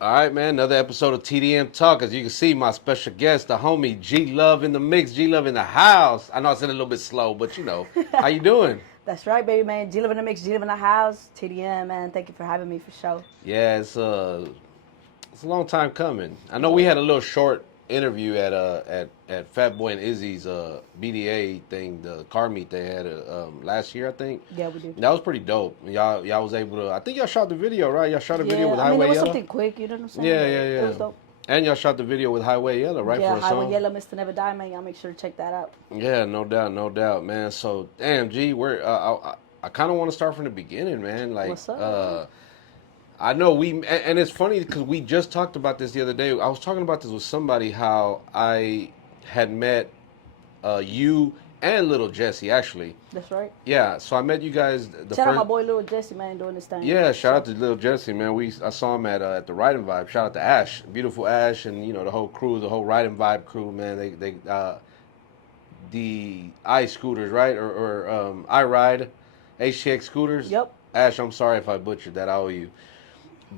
All right, man. Another episode of TDM Talk. As you can see, my special guest, the homie Gee Love in the mix. Gee Love in the house. I know I said it a little bit slow, but you know, how you doing? That's right, baby, man. Gee Love in the mix, Gee Love in the house. TDM, man. Thank you for having me for show. Yeah, it's a long time coming. I know we Yeah, had a little short interview at Fat Boy and Izzy's BDA thing, the car meet they had last year, I think. yeah, we do. That was pretty dope. Y'all was able to. I think y'all shot the video, right? Y'all shot a video Yeah, with I mean, it Highway was Yellow. something quick, you know what I'm saying? Yeah, But yeah, it yeah. was dope. And y'all shot the video with Highway Yellow, right, for Yeah, a Highway song? Yellow, Mr. Never Die, man. Y'all make sure to check that out. Yeah, no doubt, man. So, damn, G, I kind of want to start from the beginning, man. Like, What's up? I know and it's funny because we just talked about this the other day. I was talking about this with somebody how I had met you and Little Jesse actually. That's right. Yeah, so I met you guys the Shout out my first. boy, Little Jesse, man, doing this thing. Yeah, shout out So, to Little Jesse, man. I saw him at the Ride and Vibe. Shout out to Ash, beautiful Ash, and you know the whole crew, the whole Ride and Vibe crew, man. They the I scooters, right? Or I ride HTX scooters. yep. Ash, I'm sorry if I butchered that. I owe you.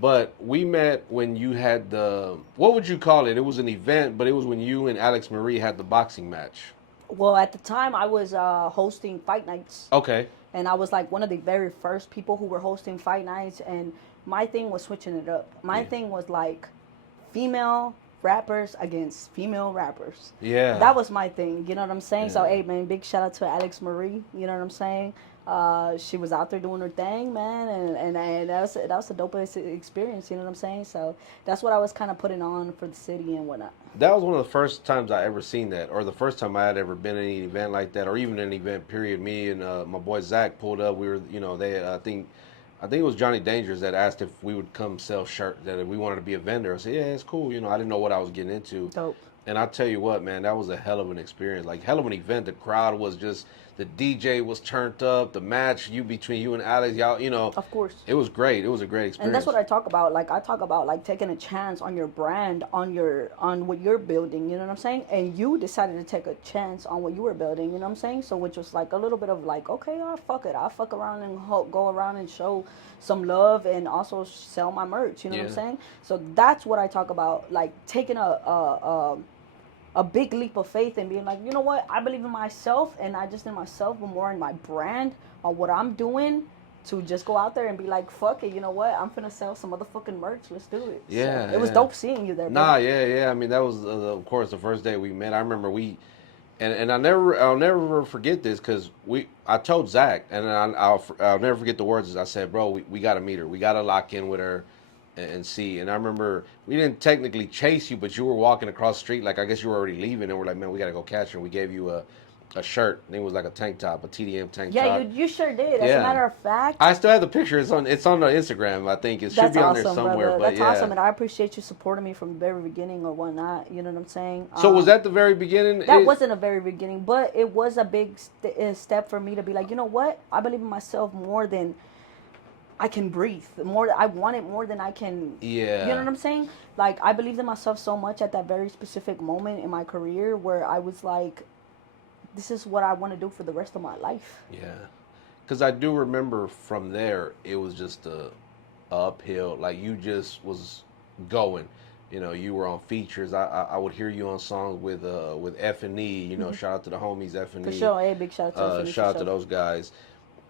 But we met when you had the what would you call it? It was an event, but it was when you and Alex Marie had the boxing match. Well, at the time, I was hosting fight nights. Okay. And I was like one of the very first people who were hosting fight nights. And my thing was switching it up. My Yeah. thing was like female rappers against female rappers. Yeah. That was my thing. You know what I'm saying? So, Yeah. hey, man, big shout out to Alex Marie. You know what I'm saying? She was out there doing her thing, man, and that was a dope experience. You know what I'm saying? So that's what I was kind of putting on for the city and whatnot. That was one of the first times I ever seen that, or the first time I had ever been in an event like that, or even an event. Period. Me and my boy Zach pulled up. We were, you know, I think it was Johnny Dangerous that asked if we would come sell shirts, that if we wanted to be a vendor. I said, yeah, it's cool. You know, I didn't know what I was getting into. Dope. And I tell you what, man, that was a hell of an experience. Like hell of an event. The crowd was just the DJ was turned up. The match between you and Alex, y'all, you know, Of course. it was great. It was a great experience. And that's what I talk about. Like I talk about like taking a chance on your brand, on what you're building. You know what I'm saying? And you decided to take a chance on what you were building. You know what I'm saying? So which was like a little bit of like, okay, fuck it, I'll fuck around and go around and show some love and also sell my merch. You know what I'm Yeah. saying? So that's what I talk about. Like taking a big leap of faith and being like, you know what, I believe in myself, and not just in myself, but more in my brand, on what I'm doing, to just go out there and be like, fuck it, you know what, I'm finna sell some motherfucking merch, let's do it. Yeah, So, it was yeah. dope seeing you there, bro. Nah, yeah. I mean, that was of course the first day we met. I remember and I'll never forget this because I told Zach, and I'll never forget the words. I said, bro, we got to meet her. We got to lock in with her and see. And I remember we didn't technically chase you, but you were walking across the street. Like I guess you were already leaving, and we're like, man, we got to go catch her. And we gave you a shirt. I think it was like a tank top, a TDM tank Yeah, top. you sure did. As Yeah. a matter of fact, I still have the picture. It's on the Instagram. I think it should that's be on there awesome, somewhere. brother. But That's yeah. awesome, and I appreciate you supporting me from the very beginning or whatnot. You know what I'm saying? So was that the very beginning? That wasn't a very beginning, but it was a big step for me to be like, you know what? I believe in myself more than I can breathe. More, I want it more than I can. Yeah. You know what I'm saying? Like I believed in myself so much at that very specific moment in my career where I was like, this is what I want to do for the rest of my life. Yeah, because I do remember from there it was just a uphill. Like you just was going. You know, you were on features. I would hear you on songs with F&E. You know, shout out to the homies F&E. For sure. Hey, big shout out to F&E, Shout out for to sure. those guys.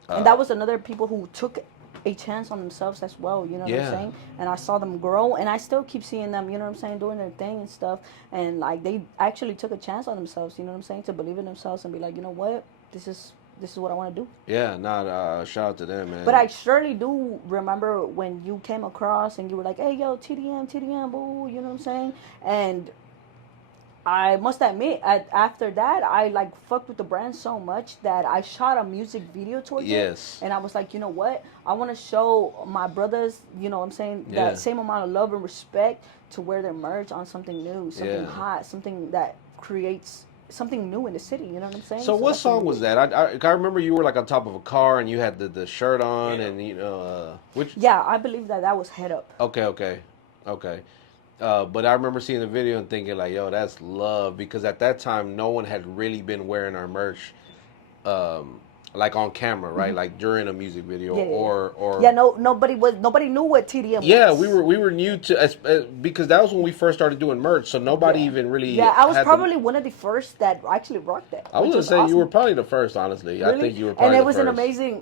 And that was another people who took a chance on themselves as well, you know what Yeah. I'm saying? And I saw them grow, and I still keep seeing them, you know what I'm saying, doing their thing and stuff. And like they actually took a chance on themselves, you know what I'm saying, to believe in themselves and be like, you know what, this is what I want to do. Yeah, nah, shout out to them, man. But I surely do remember when you came across and you were like, hey, yo, TDM, boo, you know what I'm saying? And I must admit, after that, I like fucked with the brand so much that I shot a music video towards Yes. it. And I was like, you know what? I want to show my brothers, you know what I'm saying, Yeah. that same amount of love and respect to wear their merch on something new, something Yeah. hot, something that creates something new in the city. You know what I'm saying? So what that's song really- was that? I remember you were like on top of a car and you had the shirt on and you know which. Yeah, I believe that was Head Up. Okay. But I remember seeing the video and thinking like, yo, that's love because at that time no one had really been wearing our merch. like on camera, right? Like during a music video, Yeah, yeah, yeah. or Yeah, no, nobody knew what TDM yeah, was. we were new to because that was when we first started doing merch, so nobody Yeah, even really yeah. I was had the. probably one of the first that actually rocked that, I was which gonna was say you were awesome. probably the first. Honestly, I Really, think you were and probably the first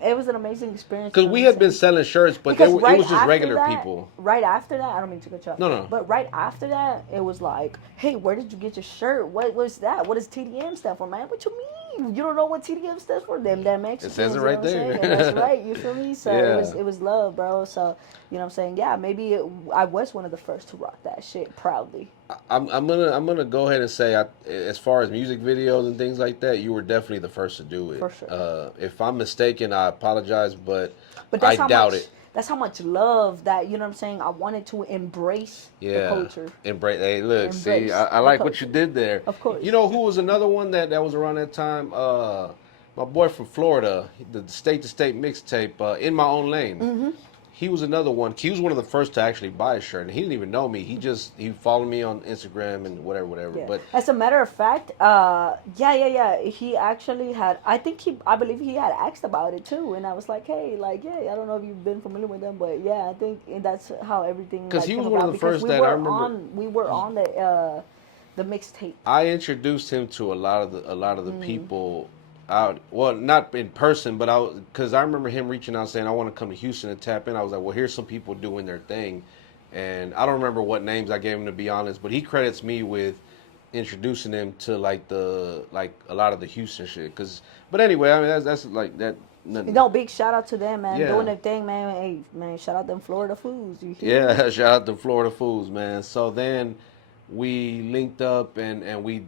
it was an amazing experience. because You know what we I'm had been saying? selling shirts, but Because it was just regular people. right after that, I don't mean to cut you off, No, no, but right after that, it was like, hey, where did you get your shirt? What was that? What does TDM stand for, man? What you mean? You don't know what TDM stands for? Them it Mexicans, says it you know right what I'm saying? And there. that's right, you feel me? So Yeah. it was love, bro. So you know what I'm saying? Yeah, maybe I was one of the first to rock that shit proudly. I'm gonna go ahead and say as far as music videos and things like that, you were definitely the first to do it. For sure. If I'm mistaken, I apologize, but But I doubt it. that's how much love that, you know what I'm saying, I wanted to embrace the Yeah, culture. embrace. Hey, look, see, Embrace I the like what you culture. did there. Of You course. know who was another one that was around that time? My boy from Florida, the state to state mixtape, in my own lane. He was another one. He was one of the first to actually buy a shirt, and he didn't even know me. He followed me on Instagram and whatever, whatever. Yeah. But As a matter of fact, yeah. He actually had. I believe he had asked about it too, and I was like, hey, like, yeah, I don't know if you've been familiar with them, but yeah, I think that's how everything because like he came was one of about the because first that I remember. we were on the mixtape. I introduced him to a lot of the people out. Well, not in person, but because I remember him reaching out saying I want to come to Houston and tap in. I was like, well, here's some people doing their thing, and I don't remember what names I gave him to be honest, but he credits me with introducing him to like a lot of the Houston shit. But anyway, I mean that's like that. You Nothing. know, big shout out to them, man, doing Yeah, their thing, man. Hey, man, shout out them Florida fools. You hear me? yeah. Shout out to Florida Fools, man. So then we linked up and we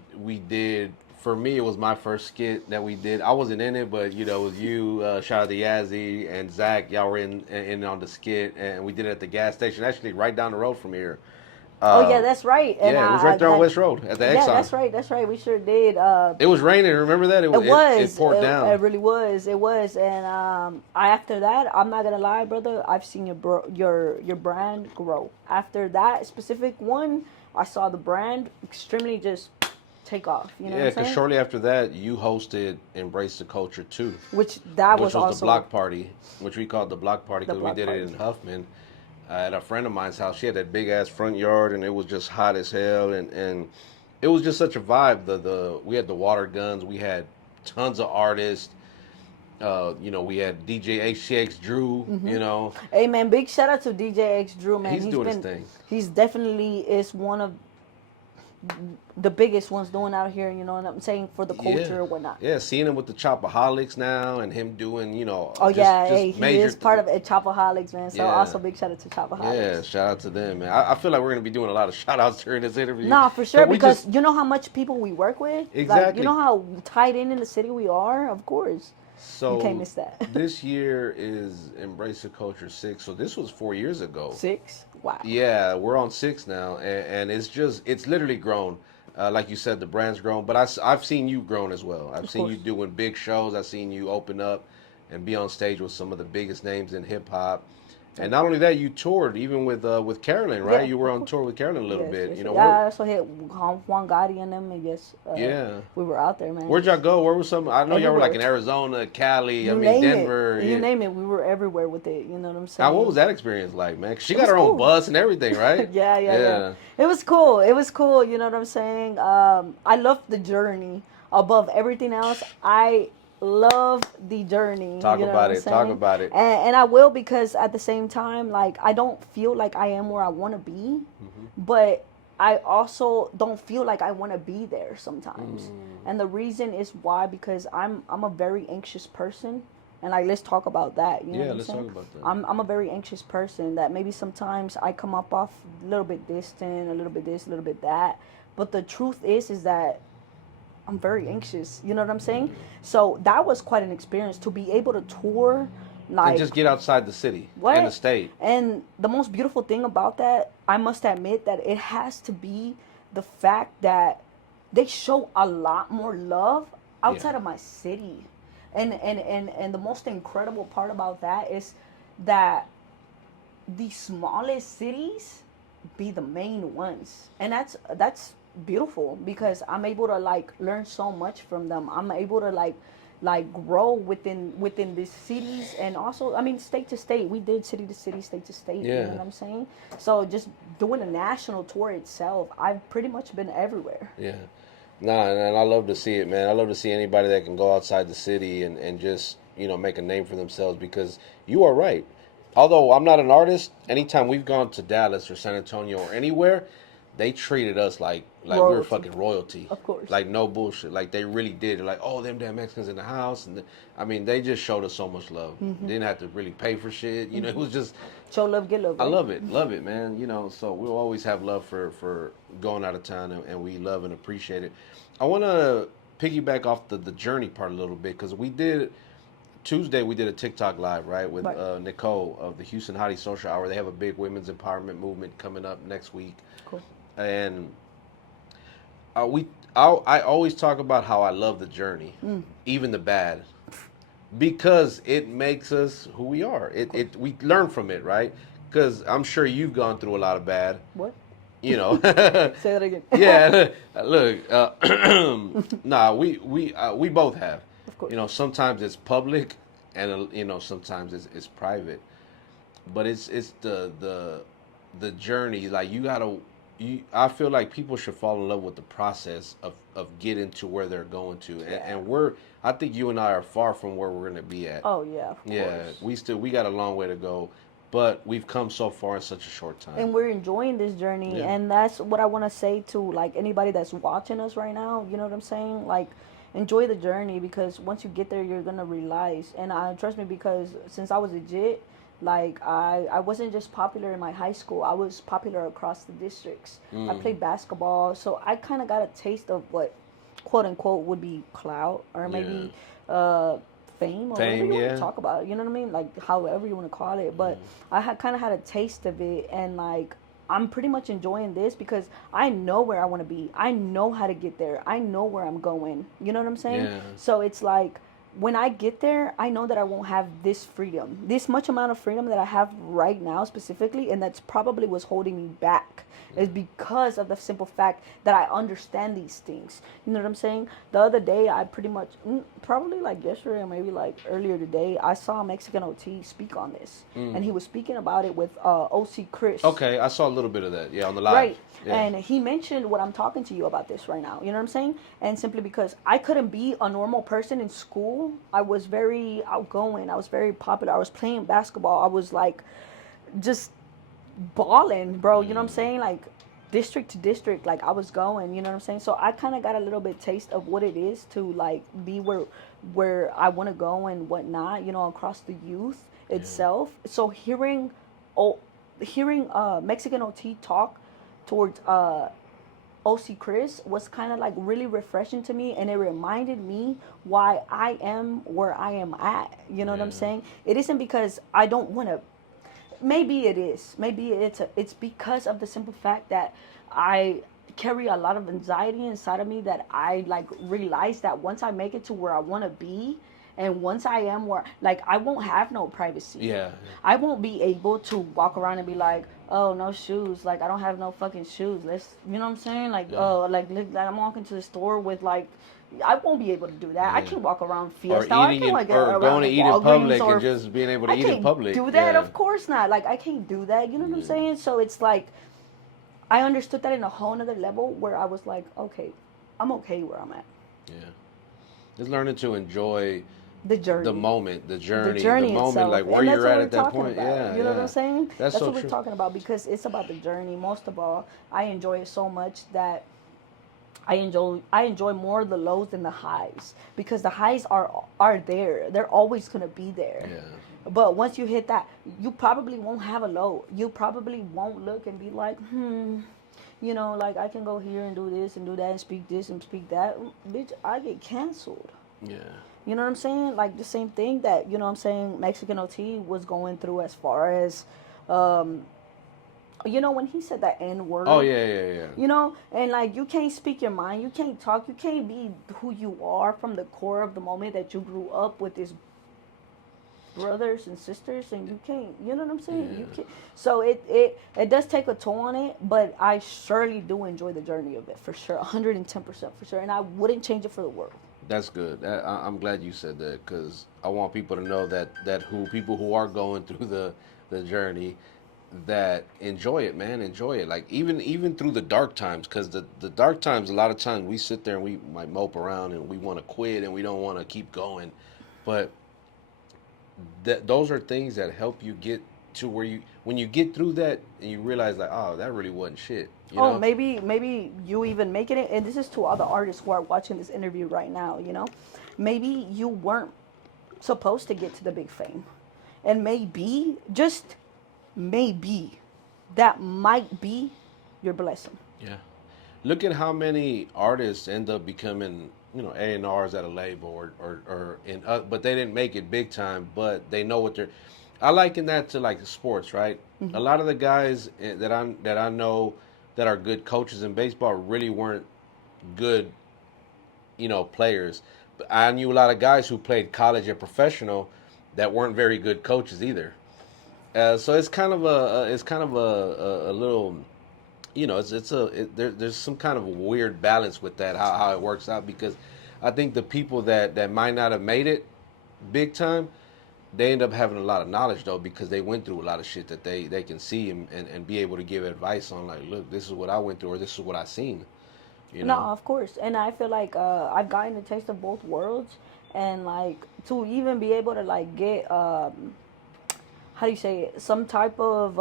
did. For me, it was my first skit that we did. I wasn't in it, but you know, it was you, shout out to Yazzie and Zach. Y'all were in on the skit, and we did it at the gas station, actually right down the road from here. Oh yeah, Um, that's right. And yeah, it was right there on that, West Road at the yeah, Exxon. that's right. That's right. We sure did. It was raining. Remember that? It It was. poured down. It really was. It was. And after that, I'm not gonna lie, brother. I've seen your brand grow. After that specific one, I saw the brand extremely just take off. You know what Yeah, I'm because saying? shortly after that, you hosted Embrace the Culture too, Which that which was was the also block party, which we called the block party the because we block did it party. in Huffman at a friend of mine's house. She had that big ass front yard, and it was just hot as hell, and it was just such a vibe. The we had the water guns, we had tons of artists. You know, we had DJ HCX Drew. You know, Hey man, big shout out to DJ X Drew, man. he's doing his thing. He's definitely is one of the biggest ones doing out here. You know what I'm saying, for the Yeah, culture or whatnot. yeah. Seeing him with the Chopaholics now, and him doing Oh yeah, hey, just he major. is part of it, Chopaholics, man. So Yeah. also big shout out to Yeah, Chopaholics. shout out to them, man. I feel like we're gonna be doing a lot of shout outs during this interview. Nah, for sure, But we because just you know how much people we work with. Like you exactly. know how tied in the city we are. Of course, you can't So miss that. this year is Embrace the Culture 6. So this was 4 years ago. 6. Wow. Yeah, we're on 6 now, and it's literally grown. Like you said, the brand's grown, but I've seen you grown as well. I've Of seen you course. doing big shows. I've seen you open up and be on stage with some of the biggest names in hip hop. And not only that, you toured even with Carolyn, right? Yeah, You were of on course. tour with Carolyn a little Yes, bit. yes. You know, Yeah, I also hit Juan Gotti and them, and yes, yeah. we were out there, man. Where'd y'all go? Where was some? I know y'all were like Everywhere. in Arizona, Cali. I You mean name Denver. it. You Yeah. name it. We were everywhere with it. You know what I'm saying? Now, what was that experience like, man? 'Cause she It got was her own cool. bus and everything, right? Yeah. It was cool. It was cool. You know what I'm saying? I love the journey above everything else. I love the journey. Talk You know about what I'm it. Talk saying? about it. And I will, because at the same time, like, I don't feel like I am where I want to be, but I also don't feel like I want to be there sometimes. And the reason is why, because I'm a very anxious person. And like, let's talk about that. You know Yeah, what I'm let's saying? talk about that. I'm a very anxious person that maybe sometimes I come up off a little bit distant, a little bit this, a little bit that. But the truth is that I'm very anxious. You know what I'm saying? So that was quite an experience to be able to tour, And like, just get outside the city what? and the state. And the most beautiful thing about that, I must admit, that it has to be the fact that they show a lot more love outside Yeah. of my city. And the most incredible part about that is that the smallest cities be the main ones. And that's beautiful, because I'm able to like learn so much from them. I'm able to like like grow within these cities, and also, I mean, state to state. We did city to city, state to state. You know Yeah. what I'm saying? So just doing a national tour itself, I've pretty much been everywhere. Yeah. Nah, and I love to see it, man. I love to see anybody that can go outside the city and just, make a name for themselves because you are right. Although I'm not an artist, anytime we've gone to Dallas or San Antonio or anywhere, they treated us like we were Royalty, fucking royalty. of course. Like no bullshit. Like they really did. They're like, oh, them damn Mexicans in the house, and I mean, they just showed us so much love. Didn't have to really pay for shit. It was just Show love, get love. I Right? love it, man. So we'll always have love for going out of town, and we love and appreciate it. I want to piggyback off the journey part a little bit because we did Tuesday. We did a TikTok live right with Right. Nicole of the Houston Hottie Social Hour. They have a big women's empowerment movement coming up next week, Cool. and I always talk about how I love the journey, even the bad, because it makes us who we are. We learn from it, right? Because I'm sure you've gone through a lot of bad. What? Yeah. Say that again. Look, nah, we both have. Of course. Sometimes it's public, and sometimes it's private. But it's the journey. Like you gotta. I feel like people should fall in love with the process of getting to where they're going to, and I think you and I are far from where we're gonna be at. Oh yeah, of Yeah, course. we got a long way to go, but we've come so far in such a short time. And we're enjoying this journey, Yeah. and that's what I want to say to like anybody that's watching us right now. You know what I'm saying? Like, enjoy the journey, because once you get there, you're gonna realize. And trust me, because since I was legit, like I wasn't just popular in my high school. I was popular across the districts. I played basketball, so I kind of got a taste of what, quote unquote, would be clout, or maybe fame, or whatever Fame, you want yeah. to talk about. You know what I mean? Like however you want to call it. But I had kind of had a taste of it, and like I'm pretty much enjoying this because I know where I want to be. I know how to get there. I know where I'm going. You know what I'm saying? Yeah. So it's like when I get there, I know that I won't have this freedom, this much amount of freedom that I have right now specifically, and that's probably what's holding me back. Is because of the simple fact that I understand these things. You know what I'm saying? The other day, I pretty much, probably like yesterday or maybe like earlier today, I saw Mexican OT speak on this, and he was speaking about it with OC Chris. Okay, I saw a little bit of that. Yeah, on the live. Right. Yeah. And he mentioned what I'm talking to you about this right now. You know what I'm saying? And simply because I couldn't be a normal person in school, I was very outgoing. I was very popular. I was playing basketball. I was like just balling, bro. You know what I'm saying? Like district to district, like I was going. You know what I'm saying? So I kind of got a little bit taste of what it is to like be where I want to go and whatnot. You know, across the youth itself. So hearing Mexican OT talk towards OC Chris was kind of like really refreshing to me, and it reminded me why I am where I am at. You know what I'm saying? It isn't because I don't want to. Maybe it is. Maybe it's because of the simple fact that I carry a lot of anxiety inside of me, that I like realize that once I make it to where I want to be, and once I am where, like, I won't have no privacy. Yeah. I won't be able to walk around and be like, oh, no shoes. Like, I don't have no fucking shoes. You know what I'm saying? Like, like I'm walking to the store with, like, I won't be able to do that. I can't walk around Fiesta. Or eating or going to eat in public and just being able to eat in public. I can't do that. Yeah. Of course not. Like, I can't do that. You know what I'm saying? So it's like, I understood that in a whole nother level where I was like, okay, I'm okay where I'm at. Yeah. Just learning to enjoy the journey, the moment, the journey moment, itself. like where you're at that point. About. Yeah, you know what I'm saying? That's so what true. we're talking about, because it's about the journey. Most of all, I enjoy it so much that I enjoy more the lows than the highs, because the highs are there. They're always gonna be there. Yeah. But once you hit that, you probably won't have a low. You probably won't look and be like, you know, like I can go here and do this and do that and speak this and speak that. Bitch, I get canceled. Yeah. You know what I'm saying? Like the same thing that, you know what I'm saying, Mexican OT was going through as far as, you know, when he said that N word. Oh, yeah. You know, and like you can't speak your mind. You can't talk. You can't be who you are from the core of the moment that you grew up with his brothers and sisters, and you can't, you know what I'm saying? Yeah. You can't. So it does take a toll on it, but I surely do enjoy the journey of it, for sure, 110% for sure, and I wouldn't change it for the world. That's good. I'm glad you said that because I want people to know that who people who are going through the journey that enjoy it, man, enjoy it. Like even through the dark times, because the dark times, a lot of times we sit there and we might mope around and we want to quit and we don't want to keep going, but those are things that help you get to where you when you get through that and you realize like, oh, that really wasn't shit, you Oh, know? maybe you even making it, and this is to other artists who are watching this interview right now. Maybe you weren't supposed to get to the big fame, and maybe just maybe that might be your blessing. Yeah. Look at how many artists end up becoming, A&Rs at a label or in, but they didn't make it big time, but they know what they're. I liken that to like sports, right? A lot of the guys that I know that are good coaches in baseball really weren't good, players. But I knew a lot of guys who played college and professional that weren't very good coaches either. So it's kind of a little there's some kind of a weird balance with that how it works out because I think the people that might not have made it big time they end up having a lot of knowledge though because they went through a lot of shit that they can see and be able to give advice on like look this is what I went through or this is what I seen you No, know of course, and I feel like I've gotten a taste of both worlds, and like to even be able to like get how do you say it, some type of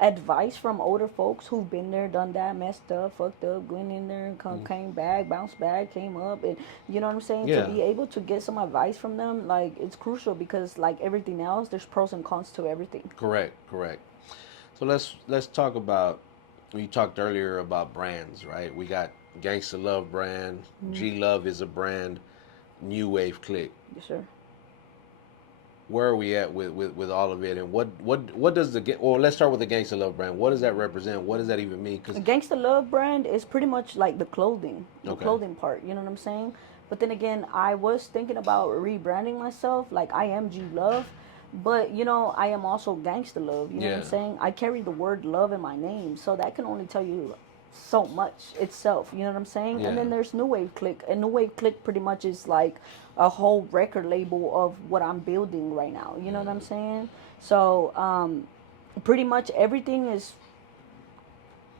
advice from older folks who've been there, done that, messed up, fucked up, went in there, and came back, bounced back, came up, and you know what I'm saying. To yeah be able to get some advice from them, like it's crucial because like everything else, there's pros and cons to everything. correct so let's talk about we talked earlier about brands right we got Gangsta Love brand G Love is a brand New Wave Click Yes, sir. where are we at with all of it and what does well let's start with the Gangsta Love brand what does that represent what does that even mean because Gangsta Love brand is pretty much like the okay clothing part. You know what I'm saying? But then again, I was thinking about rebranding myself. Like I am G Love, but I am also Gangsta Love. You know what yeah I'm saying? I carry the word love in my name, so that can only tell you so much itself. You know what I'm saying? And yeah then there's New Wave Click, and New Wave Click pretty much is like a whole record label of what I'm building right now. You know what I'm saying? So pretty much everything is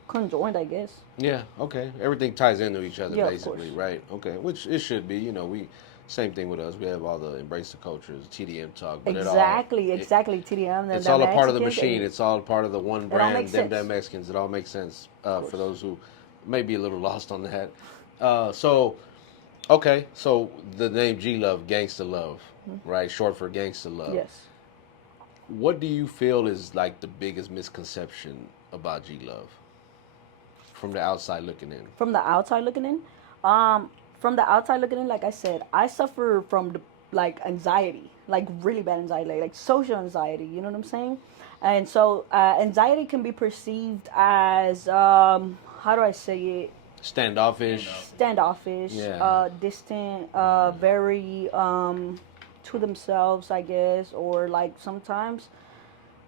conjoined, I guess. yeah okay everything ties into each other Yeah, of course. basically right okay which it should be we same thing with us we have all the embrace the cultures TDM talk but Exactly, exactly. TDM, it's the all a part of the Mexicans, machine. and It's all part of the one it all brand. makes Them damn sense. Mexicans. It all makes sense Of for course. those who may be a little lost on that. So okay, so the name G Love, Gangsta Love, right? Short for Gangsta Love. Yes. What do you feel is like the biggest misconception about G Love from the outside looking in? From the outside looking in, um, from the outside looking in, like I said, I suffer from like anxiety, like really bad anxiety, like social anxiety. You know what I'm saying? And so anxiety can be perceived as how do I say it? Standoffish. Standoffish, Yeah. distant, very to themselves, I guess, or like sometimes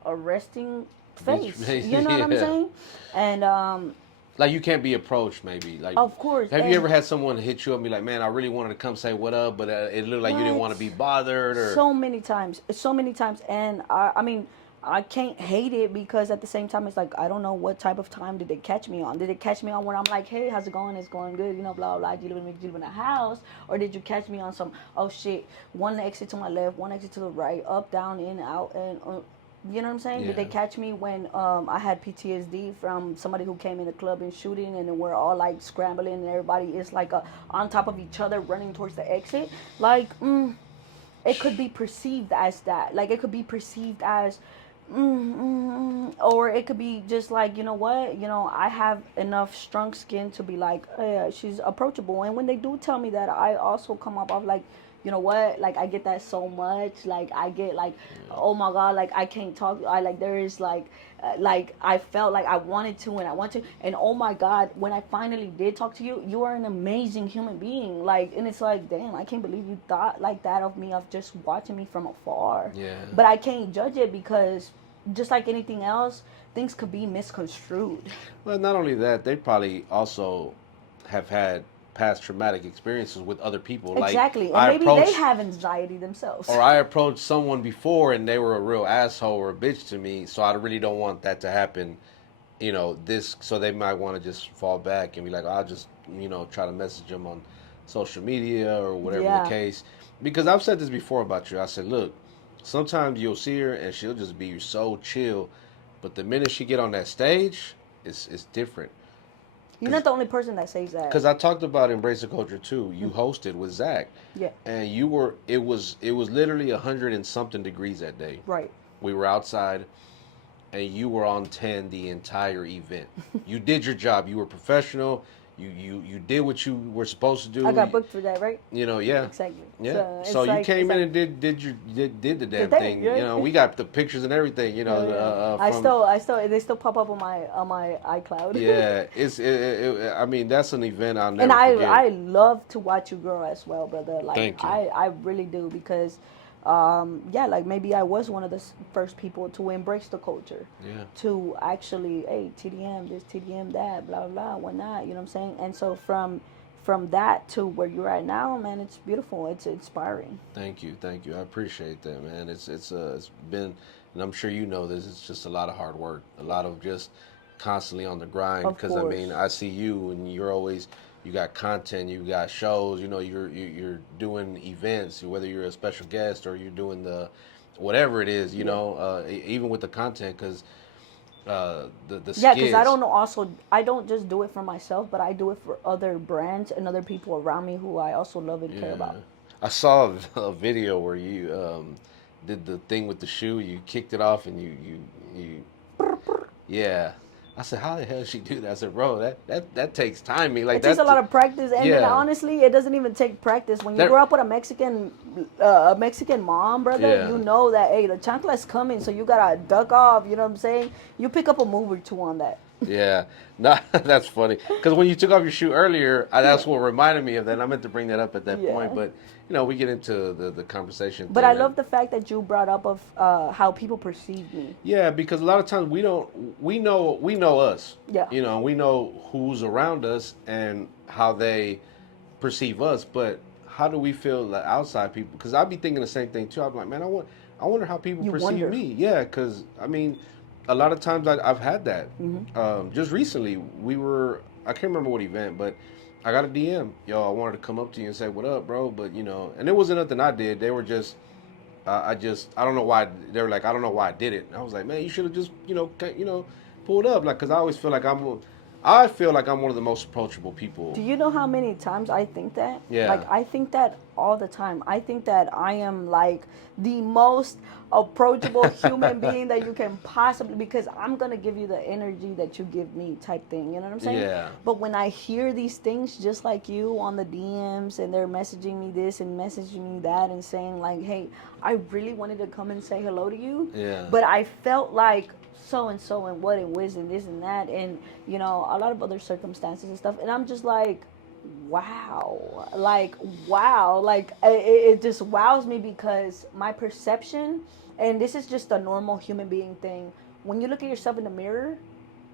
a resting face. You know what I'm Yeah. saying? And Like you can't be approached, maybe. Like, of course, have you and ever had someone hit you up and be like, "Man, I really wanted to come say what up, but it looked like you didn't want what? to be bothered," or So many times, and I mean, I can't hate it because at the same time, it's like I don't know what type of time did they catch me on. Did they catch me on when I'm like, "Hey, how's it going? It's going good," blah blah. You live in a house, or did you catch me on some? Oh shit! One exit to my left, one exit to the right, up, down, in, out, and. You know what I'm saying? Did they yeah, catch me when I had PTSD from somebody who came in the club and shooting, and then we're all like scrambling, and everybody is like on top of each other running towards the exit? Like, it could be perceived as that. Like, it could be perceived as, or it could be just like, you know what? I have enough strong skin to be like, oh, yeah, she's approachable. And when they do tell me that, I also come up of like, you know what? Like, I get that so much. Like, I get like, oh my god, like I can't talk. I like there is like I felt like I wanted to and I want to, and oh my god, when I finally did talk to you, you are an amazing human being. Like, and it's like, damn, I can't believe you thought like that of me, of just watching me from afar. yeah. But I can't judge it because just like anything else, things could be misconstrued. Well, not only that, they probably also have had past traumatic experiences with other people. Like Exactly, and I maybe they approached, have anxiety themselves. or I approached someone before and they were a real asshole or a bitch to me, so I really don't want that to happen. This, so they might want to just fall back and be like, I'll just, try to message them on social media or whatever the Yeah. case. Because I've said this before about you. I said, look, sometimes you'll see her and she'll just be so chill, but the minute she get on that stage, it's different. You're not the only person that says that. Because I talked about Embrace the Culture too. You hosted with Zach, Yeah. and you were. It was literally 100 and something degrees that day. Right. We were outside, and you were on 10 the entire event. You did your job. You were professional. You did what you were supposed to I do. got booked for that, right? Yeah. Exactly. Yeah. So So it's you like came it's in like and did the damn thing, thing. right? We got the pictures and everything. From I still they still pop up on my iCloud. yeah. I mean, that's an event I'll And never forget. I love to watch you grow as well, brother. Like Thank you. I really do because yeah, like maybe I was one of the first people to embrace the culture, Yeah. to actually, hey, TDM this, TDM that, blah blah, why not? You know what I'm saying? And so from that to where you're at now, man, it's beautiful. It's inspiring. Thank you. I appreciate that, man. It's been, and I'm sure you know this. It's just a lot of hard work, a lot of just constantly on the grind. Of Because I course. mean, I see you, and you're always, you got content, you got shows. You're doing events, whether you're a special guest or you're doing the, whatever it is. Yeah. Even with the content, because the Yeah, because I skits. don't know. Also, I don't just do it for myself, but I do it for other brands and other people around me who I also love and care Yeah, about. I saw a video where you did the thing with the shoe. You kicked it off, and you yeah. I said, how the hell did she do that? I said, bro, that takes timing. Like It takes a that. lot of practice, and then Yeah. honestly, it doesn't even take practice. When you That. grow up with a Mexican mom, brother, Yeah. you know that hey, the chancla's coming, so you gotta duck off. You know what I'm saying? You pick up a move or two on that. Yeah. No, that's funny. Because when you took off your shoe earlier, that's what reminded me of that. And I meant to bring that up at that point, Yeah. but we get into the conversation But thing. I love the fact that you brought up of how people perceive me. Yeah, because a lot of times we know us. Yeah. We know who's around us and how they perceive us, but how do we feel like outside people? Because I'd be thinking the same thing too. I'm like, man, I wonder how people You perceive wonder. me. Yeah, because I mean, a lot of times I've had that. Just recently, I can't remember what event, but I got a DM. Yo, I wanted to come up to you and say, what up, bro? But and it wasn't nothing I did. They were just I don't know why they were like, I don't know why I did it. And I was like, man, you should have just pulled up, like, because I feel like I'm one of the most approachable people. Do you know how many times I think that? Yeah. Like, I think that all the time. I think that I am like the most approachable human being that you can possibly, because I'm going to give you the energy that you give me type thing. You know what I'm saying? Yeah. But when I hear these things just like you on the DMs and they're messaging me this and messaging me that and saying like, hey, I really wanted to come and say hello to you. Yeah. But I felt like so and so and what and whiz and this and that and a lot of other circumstances and stuff, and I'm just like wow, like it just wows me because my perception, and this is just a normal human being thing, when you look at yourself in the mirror,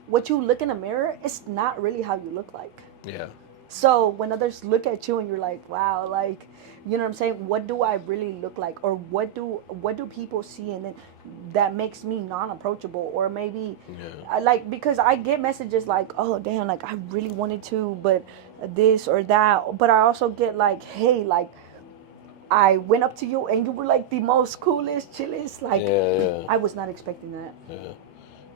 what you look in the mirror, it's not really how you look like. Yeah. So when others look at you and you're like, wow, like, you know what I'm saying? What do I really look like? Or what do people see and then that makes me non-approachable? Or maybe Yeah. like, because I get messages like, oh damn, like I really wanted to, but this or that. But I also get like, hey, like I went up to you and you were like the most coolest, chillest. Like Yeah. Yeah. I was not expecting that. Yeah.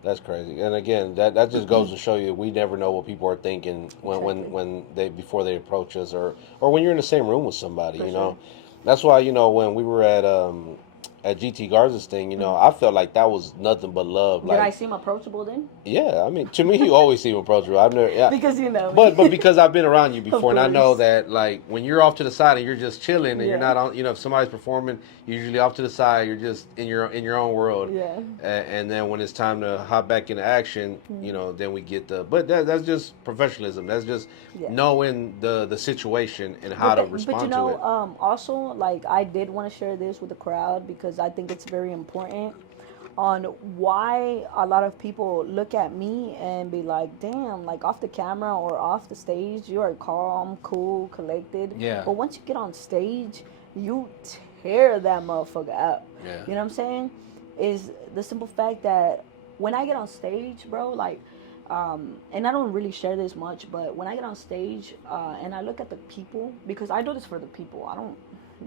That's crazy. And again, that just goes to show you we never know what people are thinking Exactly. when they before they approach us, or when you're in the same room with somebody. For sure. That's why when we were at GT Garza's thing, I felt like that was nothing but love. Did I Like, seem approachable then? yeah, I mean, to me, you always seem approachable. I've never, yeah, Because you know me. but because I've been around you Of before, and I know course. that like when you're off to the side and you're just chilling and you're Yeah. not on, if somebody's performing, you're usually off to the side, you're just in your own world. Yeah. And then when it's time to hop back into action, then we get but that's just professionalism. That's just Yeah. knowing the situation and how to But respond to it. also like I did want to share this with the crowd because I think it's very important. on why a lot of people look at me and be like, damn, like off the camera or off the stage, you are calm, cool, collected. Yeah. But once you get on stage, you tear that motherfucker up. Yeah. You know what I'm saying? Is the simple fact that when I get on stage, bro, like, and I don't really share this much, but when I get on stage and I look at the people, because I do this for the people, I don't,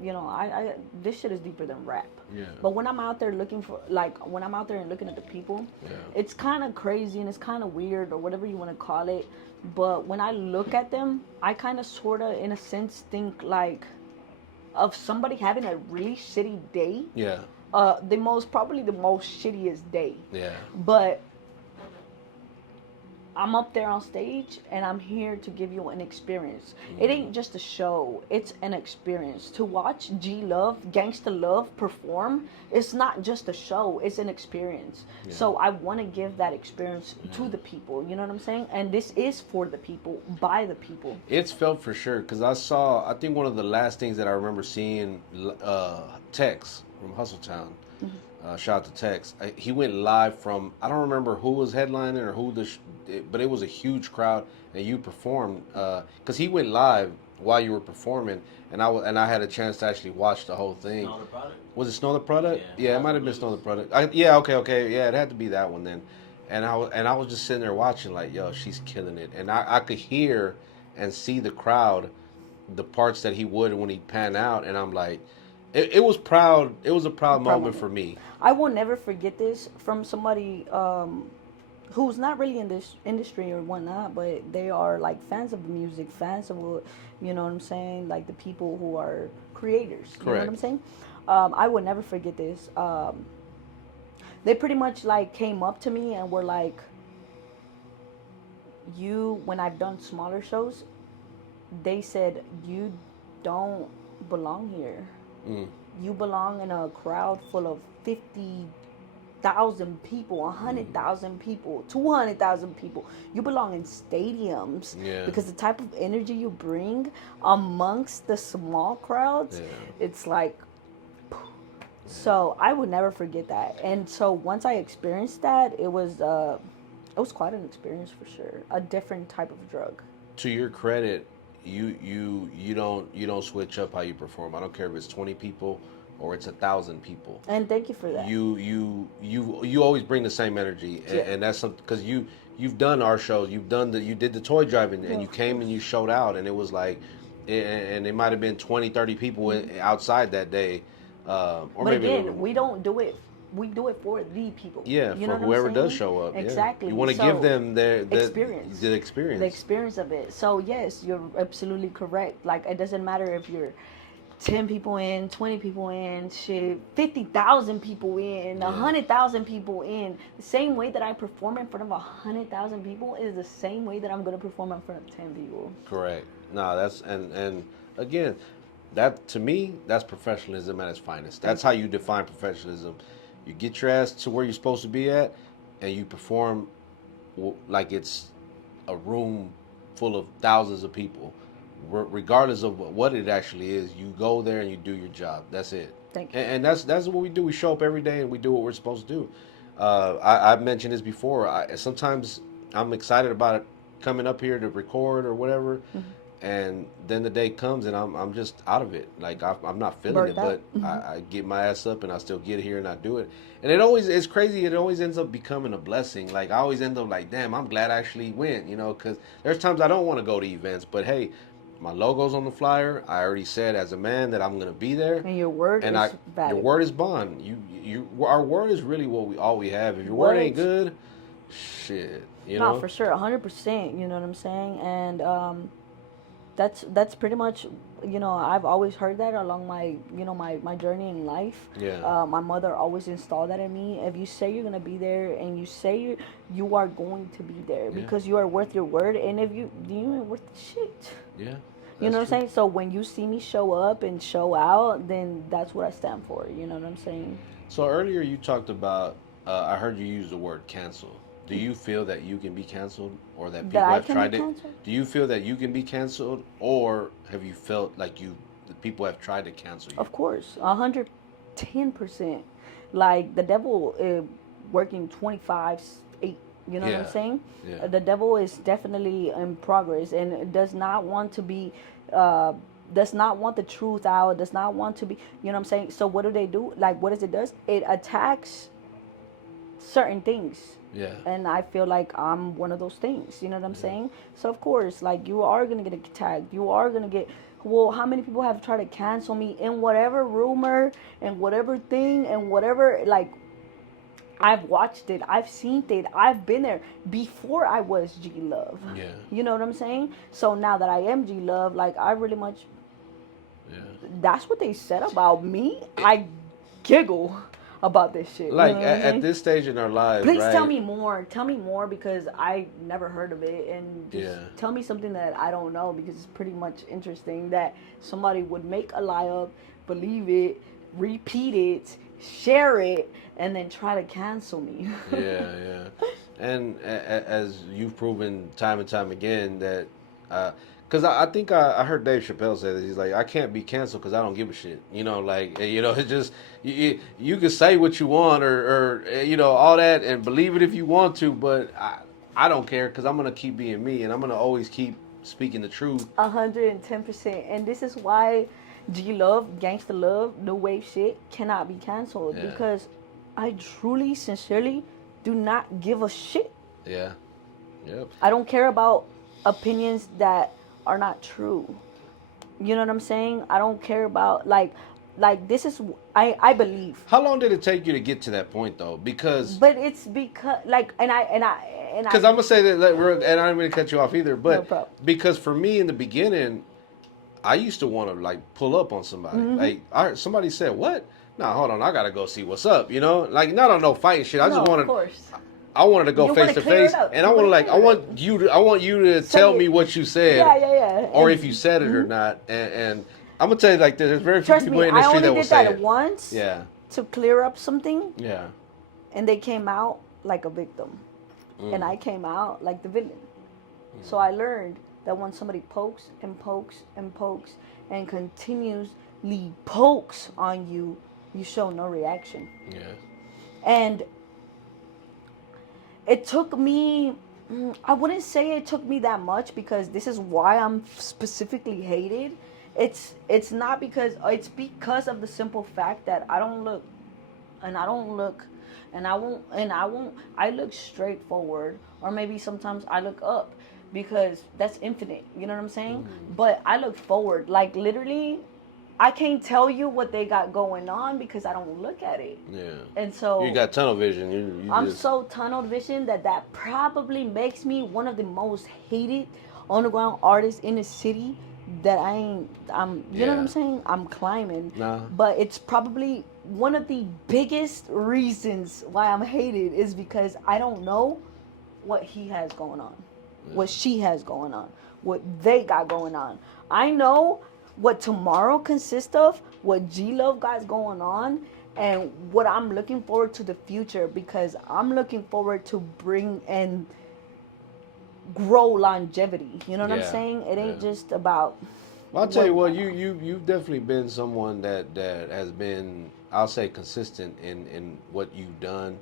I this shit is deeper than rap. Yeah. But when I'm out there looking for, like, when I'm out there and looking at the people, Yeah. it's kind of crazy and it's kind of weird or whatever you want to call it. But when I look at them, I kind of sort of, in a sense, think like of somebody having a really shitty day. Yeah. Probably the most shittiest day. Yeah. But I'm up there on stage and I'm here to give you an experience. It ain't just a show, it's an experience. To watch Gee Love, Gangsta Love perform, it's not just a show, it's an experience. Yeah. So I want to give that experience to the people, you know what I'm saying? And this is for the people, by the people. It's felt for sure, because I think one of the last things that I remember seeing, Tex from Hustletown. Shout out to Tex. He went live from, I don't remember who was headlining or who but it was a huge crowd, and you performed because he went live while you were performing, and I had a chance to actually watch the whole thing. Snow the Product? Was it Snow the Product? Yeah, it might have been Snow the Product. Okay, yeah, it had to be that one then. And I was just sitting there watching like, yo, she's killing it, and I could hear and see the crowd, the parts that he would when he'd pan out, and I'm like. It was proud. It was a proud moment for me. I will never forget this from somebody who's not really in this industry or whatnot, but they are like fans of the music, fans of what, you know what I'm saying, like the people who are creators. You know what I'm saying? I will never forget this. They pretty much like came up to me and were like, when I've done smaller shows, they said, you don't belong here. You belong in a crowd full of 50,000 people, 100,000 people, 200,000 people. You belong in stadiums because the type of energy you bring amongst the small crowds, it's like. So I would never forget that. And so once I experienced that, it was quite an experience for sure. A different type of drug. To your credit. You don't switch up how you perform. I don't care if it's 20 people or it's 1,000 people. And thank you for that. You always bring the same energy, and that's something because you've done our shows. You did the toy driving, and you came and you showed out, and it was like, and it might have been 20, 30 people outside that day, or but maybe again, we don't do it. We do it for the people. Yeah, you for whoever does show up. Exactly. You want to give them the experience. The experience. The experience of it. So yes, you're absolutely correct. Like it doesn't matter if you're 10 people in, 20 people in, 50,000 people in, 100,000 people in. The same way that I perform in front of 100,000 people is the same way that I'm gonna perform in front of 10 people. Correct. No, that's and again, that to me, that's professionalism at its finest. That's how you define professionalism. You get your ass to where you're supposed to be at, and you perform like it's a room full of thousands of people. Regardless of what it actually is, you go there and you do your job. That's it. Thank you. And that's what we do. We show up every day and we do what we're supposed to do. I've mentioned this before. Sometimes I'm excited about it coming up here to record or whatever. And then the day comes and I'm just out of it. Like I'm not feeling it, but I get my ass up and I still get here and I do it. And it's crazy. It always ends up becoming a blessing. Like I always end up like, damn, I'm glad I actually went, because there's times I don't want to go to events, but hey, my logo's on the flyer. I already said as a man that I'm going to be there. And your word is valid. Your word is bond. Our word is really all we have. If your word ain't good, shit, No, for sure, 100%. You know what I'm saying? And that's pretty much, I've always heard that along my, my journey in life. Yeah. My mother always installed that in me. If you say you're gonna be there, and you say you are going to be there, because you are worth your word. And if you ain't worth the shit. Yeah. You know what I'm saying? So when you see me show up and show out, then that's what I stand for. You know what I'm saying? So earlier you talked about, I heard you use the word cancel. Do you feel that you can be canceled, or that people have tried it? Do you feel that you can be canceled, or have you felt like the people have tried to cancel you? Of course, 110%. Like the devil working 25, 8. You know what I'm Yeah. saying? Yeah. The devil is definitely in progress and does not want to be, uh, does not want the truth out, does not want to be, you know what I'm saying? So what do they do? Like, what is it does? It attacks certain things. Yeah. And I feel like I'm one of those things. You know what I'm Yeah. saying? So of course, like you are gonna get attacked. You are gonna get. Well, how many people have tried to cancel me in whatever rumor and whatever thing and whatever like I've watched it, I've seen it, I've been there before I was G Love. Yeah. You know what I'm saying? So now that I am G Love, like I really much Yeah. that's what they said about me. I giggle about this shit. You know Like what I'm at saying? this stage in our lives, Please tell right? me more. Tell me more because I never heard of it, and just Yeah. tell me something that I don't know because it's pretty much interesting that somebody would make a lie up, believe it, repeat it, share it, and then try to cancel me. Yeah, yeah. And as you've proven time and time again that, because I think I heard Dave Chappelle say that he's like, I can't be canceled because I don't give a shit. You know, like it's just you can say what you want or all that and believe it if you want to, but I don't care because I'm gonna keep being me and I'm gonna always keep speaking the truth. 110%. And this is why G Love, Gangsta Love, New Wave shit cannot be canceled Yeah, because I truly, sincerely do not give a shit. yeah, yep. I don't care about opinions that are not true. You know what I'm saying? I don't care about like this is I believe. How long did it take you to get to that point though? Because But it's because like and Because I I'm gonna say that, and I don't mean to cut you off either, no but problem. because for me in the beginning, I used to want to like pull up on somebody. Like, somebody said, "What? Nah, hold on, I gotta go see what's up." Like not on no fighting shit. I just No, of wanted, course. I wanted to go You want face to to clear it face, up. and You want to I clear it up. want you to tell Say me it. what you said, Yeah, yeah, yeah. or And if you said it or not. And I'm gonna tell you like this: there's very few trust people me, in the I industry only that will did say that it. once Yeah, to clear up something, yeah, and they came out like a victim, and I came out like the villain. So I learned that when somebody pokes and pokes and pokes and continuously pokes on you, you show no reaction. yeah, And it took me, I wouldn't say it took me that much because this is why I'm specifically hated. It's not because it's because of the simple fact that I don't look and I don't look and I look straight forward or maybe sometimes I look up because that's infinite, you know what I'm saying? But I look forward like literally I can't tell you what they got going on because I don't look at it. yeah. And You so got tunnel vision. You I'm just so tunnel vision that probably makes me one of the most hated underground artists in the city that I'm you know what I'm yeah. saying? I'm climbing. Nah. But it's probably one of the biggest reasons why I'm hated is because I don't know what he has going on, what she has going on, what they got going on. I know what tomorrow consists of, what G Love got going on, and what I'm looking forward to the future because I'm looking forward to bring and grow longevity. You know what I'm Yeah, saying? It yeah. ain't just about Well, I'll tell you what, what you've definitely been someone that has been, I'll say, consistent in what you've done,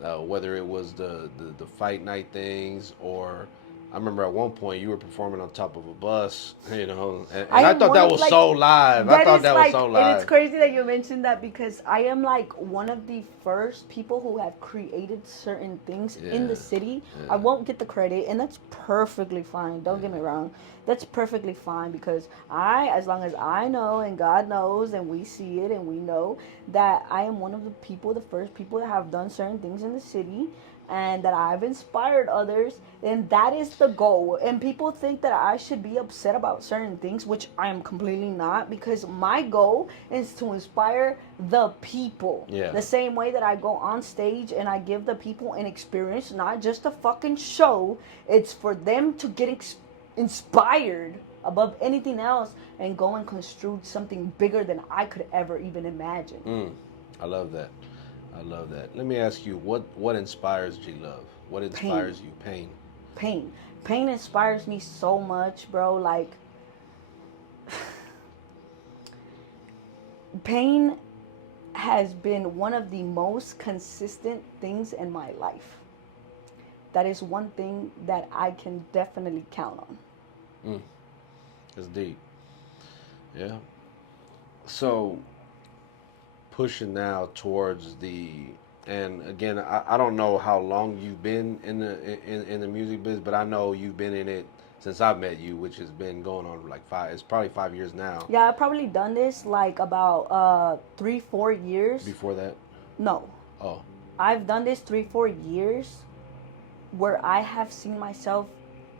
whether it was the fight night things or I remember at one point you were performing on top of a bus, and I I am thought one that of was like so live. I that thought is that was like so and it's live. crazy that you mentioned that because I am like one of the first people who have created certain things in Yeah, the city. I yeah, won't get the credit and that's perfectly fine. Don't get me wrong. That's perfectly fine because as long as I know and God knows and we see it and we know that I am one of the people, the first people that have done certain things in the city and that I've inspired others, and that is the goal. And people think that I should be upset about certain things, which I am completely not, because my goal is to inspire the people. yeah, The same way that I go on stage and I give the people an experience, not just a fucking show. It's for them to get inspired above anything else and go and construe something bigger than I could ever even imagine. I love that. I love that. Let me ask you, what inspires G Love? What Pain. inspires you? Pain. Pain inspires me so much, bro. Like pain has been one of the most consistent things in my life. That is one thing that I can definitely count on. Mm, that's deep. Yeah. So pushing now towards the, and again, I don't know how long you've been in the music biz, but I know you've been in it since I've met you, which has been going on like five. It's probably 5 years now. Yeah, I've probably done this like about 3, 4 years. Before that, No, oh I've done this 3, 4 years where I have seen myself.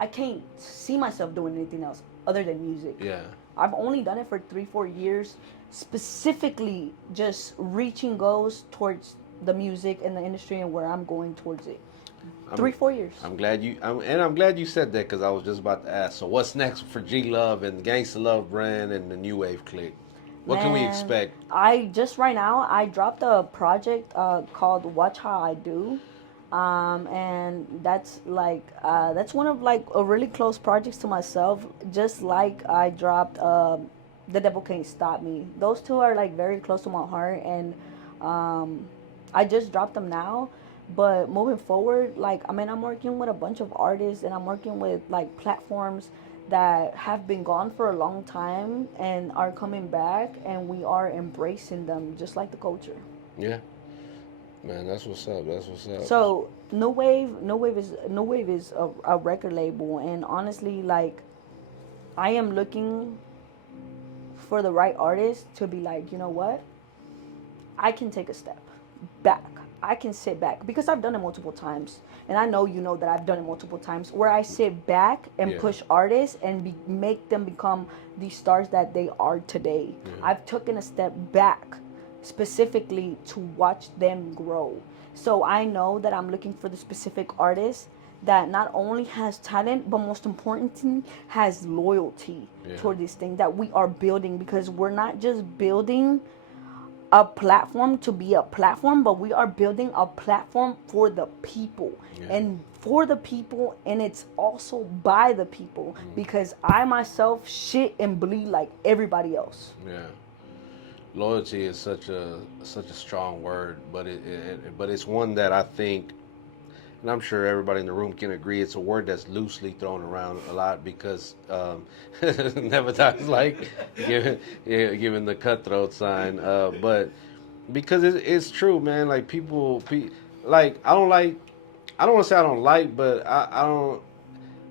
I can't see myself doing anything else other than music. yeah, I've only done it for 3, 4 years, specifically just reaching goals towards the music and the industry and where I'm going towards it. I'm 3, 4 years. I'm glad you said that because I was just about to ask. So what's next for Gee Love and the Gangsta Love brand and the New Wave clique? What can we Man, expect? I just right now I dropped a project called Watch How I Do. And that's one of like a really close projects to myself. Just like I dropped The Devil Can't Stop Me. Those two are like very close to my heart, and um, I just dropped them now. But moving forward, like I mean, I'm working with a bunch of artists, and I'm working with like platforms that have been gone for a long time and are coming back, and we are embracing them just like the culture. Yeah, man, that's what's up. That's what's up. So New Wave is a record label, and honestly, like I am looking for the right artist to be like, you know what, I can take a step back. I can sit back because I've done it multiple times, and I know you know that I've done it multiple times. Where I sit back and Yeah, push artists and make them become the stars that they are today. yeah, I've taken a step back specifically to watch them grow. So I know that I'm looking for the specific artist that not only has talent but most importantly has loyalty yeah, toward this thing that we are building, because we're not just building a platform to be a platform, but we are building a platform for the people, yeah. and for the people, and it's also by the people, because I myself shit and bleed like everybody else. Yeah. Loyalty is such a strong word, but but it's one that I think, and I'm sure everybody in the room can agree, it's a word that's loosely thrown around a lot because never times like giving the cutthroat sign, but because it's true, man. Like like I don't want to say I don't like, but I don't.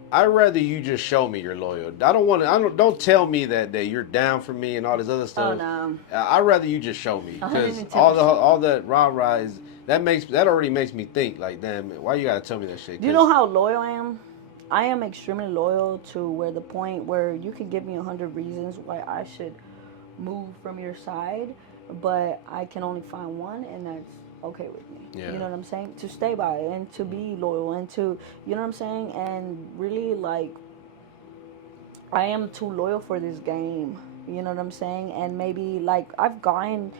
I'd rather you just show me you're loyal. I don't want to. Don't tell me that you're down for me and all this other Oh stuff. no, I'd rather you just show me because all 110%. that rah rah is that already makes me think like, damn, why you gotta tell me that shit? Do you know Because how loyal I am? I am extremely loyal to where the point where you can give me 100 reasons why I should move from your side, but I can only find one, and that's okay with me. yeah, You know what I'm saying? To stay by it and to be loyal and to, you know what I'm saying? And really, like, I am too loyal for this game. You know what I'm saying? And maybe like I've gotten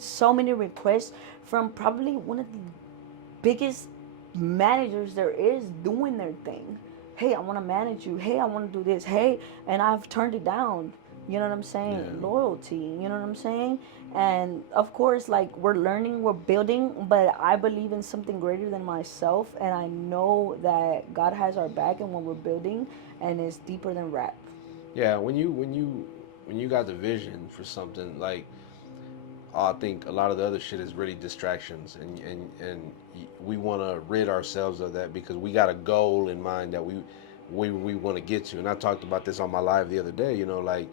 so many requests from probably one of the biggest managers there is doing their thing. Hey, I want to manage you. Hey, I want to do this. Hey, and I've turned it down. You know what I'm yeah, saying? Loyalty. You know what I'm saying? And of course, like we're learning, we're building, but I believe in something greater than myself, and I know that God has our back in what we're building, and it's deeper than rap. yeah. When you got the vision for something like, I think a lot of the other shit is really distractions, and we want to rid ourselves of that because we got a goal in mind that we want to get to. And I talked about this on my live the other day. You know, like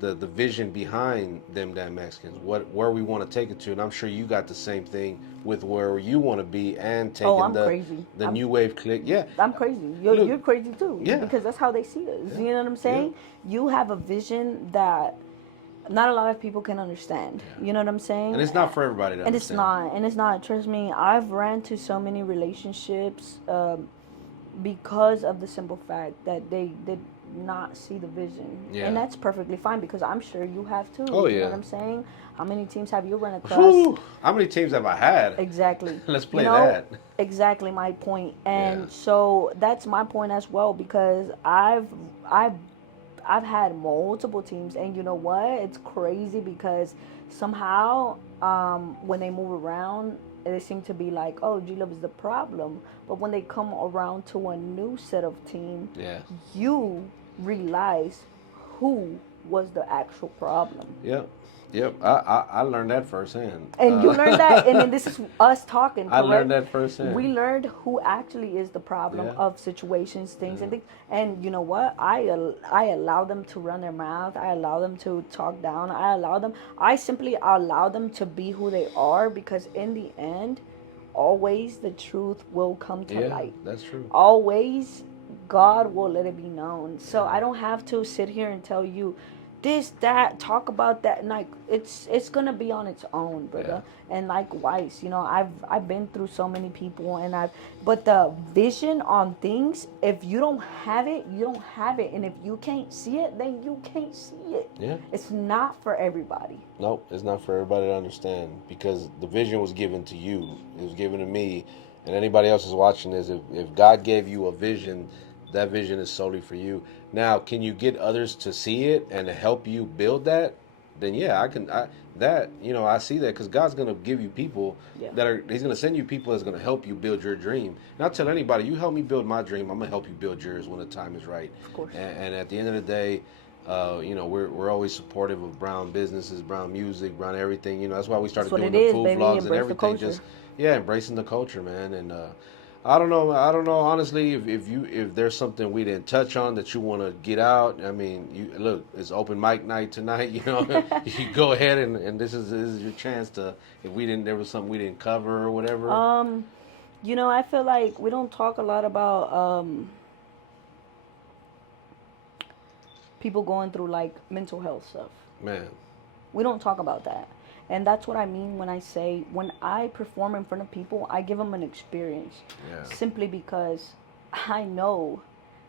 the vision behind them damn Mexicans, where we want to take it to. And I'm sure you got the same thing with where you want to be and Oh, taking I'm crazy. the I'm new wave click. Yeah, I'm crazy. look, You're crazy too, yeah, because that's how they see us. yeah, You know what I'm yeah, saying? You have a vision that not a lot of people can understand. yeah. You know what I'm saying? And it's not for everybody to And it's understand. not. And it's not. Trust me, I've ran to so many relationships because of the simple fact that they did not see the vision. Yeah. And that's perfectly fine, because I'm sure you have too. Oh You know yeah. what I'm saying? How many teams have you run across? Whew. How many teams have I had? Exactly. Let's You play know, that. exactly my point. Yeah. And so that's my point as well, because I've I've had multiple teams, and you know what? It's crazy because somehow when they move around, they seem to be like, oh, G Love is the problem. But when they come around to a new set of team, Yeah. you realize who was the actual problem. Yep. Yep. I learned that firsthand. And you learned that, and then this is us talking, I learned correct? that firsthand. We learned who actually is the problem Yeah. of situations, things, Yeah. and things. And you know what? I allow them to run their mouth. I allow them to talk down. I simply allow them to be who they are, because in the end, always the truth will come to Yeah, light. that's true. Always, God will let it be known. So Yeah. I don't have to sit here and tell you this, that, talk about that. And like, it's gonna be on its own, Yeah. brother. And likewise, I've been through so many people, and but the vision on things, if you don't have it, you don't have it. And if you can't see it, then you can't see it. Yeah. It's not for everybody. Nope, it's not for everybody to understand, because the vision was given to you. It was given to me, and anybody else is watching this. If God gave you a vision, that vision is solely for you. Now, can you get others to see it and to help you build that? Then yeah, I can. I see that, because God's gonna give you people Yeah, that are. He's gonna send you people that's gonna help you build your dream. And I tell anybody, you help me build my dream, I'm gonna help you build yours when the time is right. of course. And at the end of the day, we're always supportive of brown businesses, brown music, brown everything. That's why we That's started what doing it the is, food baby. vlogs and Embrace the everything. culture. Just yeah, embracing the culture, man. And I don't know. I don't know honestly if there's something we didn't touch on that you want to get out. I mean, you look, it's open mic night tonight. You go ahead and this is your chance to. If there was something we didn't cover or whatever. Um, I feel like we don't talk a lot about people going through like mental health stuff. Man, We don't talk about that. And that's what I mean when I say, when I perform in front of people, I give them an experience. yeah, Simply because I know